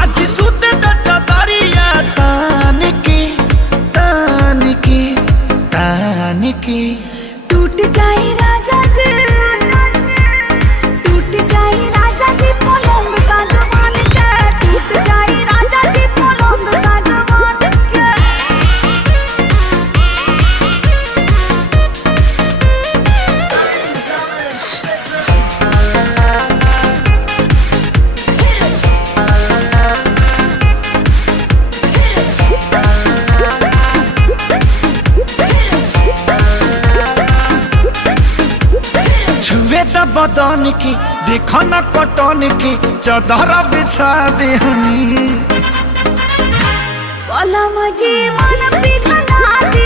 आज सुते दरिया तान के टूट जाए राजा जी, टूट जाए राजा जी पलंग सागवान के, टूट जाए राजा जी पलंग सागवान के। छुए द बदन की देखो न कटन की चादर बिछा देहनी। पलम जी मन पिघला दे